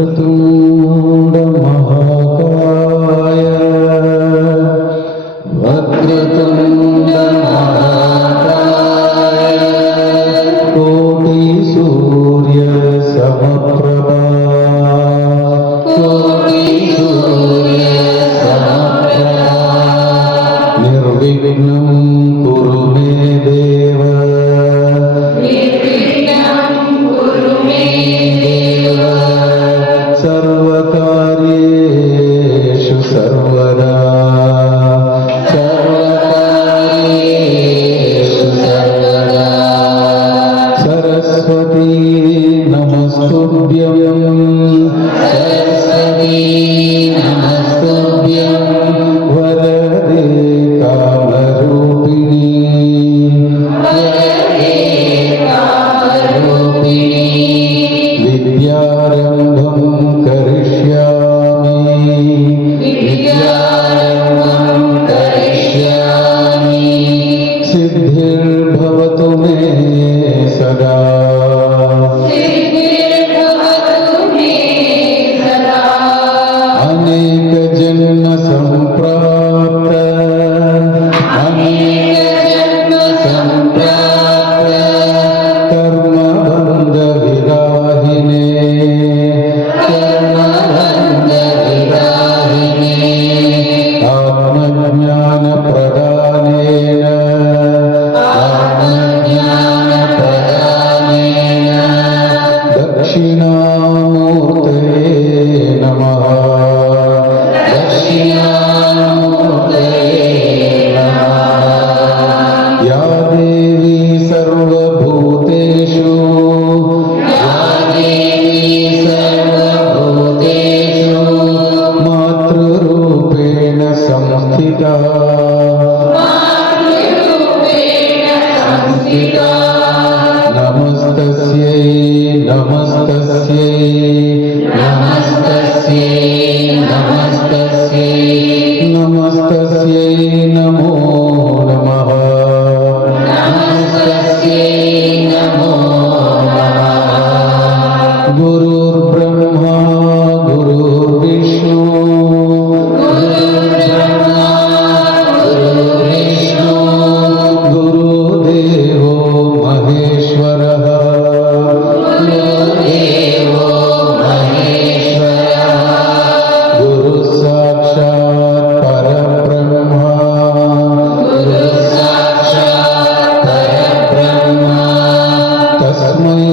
वक्रतुंड महाकाय वक्रतुंड महाकाय कोटि सूर्य समप्रभा कोटि सूर्य समप्रभा निर्विघ्नं कुरु मे देव सर्वकार्येषु सर्वदा सर्वकार्येषु सर्वदा सरस्वती नमस्तुभ्यं सरस्वती नमस्तुभ्यं वरदे कामरूपिणी वरदे कामरूपिणी विद्यारम्भं करिष्यामि विद्यारम्भं करिष्यामि सिद्धिर्भवतु मे सदा सिद्धिर्भवतु मे सदा अनेक जन्म संप्राप्त कर्मबन्ध विदाहिने आत्मज्ञान प्रदानेन दक्षिणामूर्तये नमः दक्षिणामूर्तये नमः या देवी सर्वभूतेषु मातृरूपेण संस्थिता नमस्तस्यै नमस्तस्यै नमस्तस्यै नमस्तस्यै नमस्तस्यै नमो नमः नमस्तस्यै नमो नमः गुरुर्ब्रह्मा गुरुर्विष्णु गुरुर्ब्रह्मा गुरुर्विष्णु गुरुदेवो महेश्वरः गुरुदेवो महेश्वरः गुरुः साक्षात् परब्रह्मा गुरुः साक्षात् परब्रह्मा तस्मै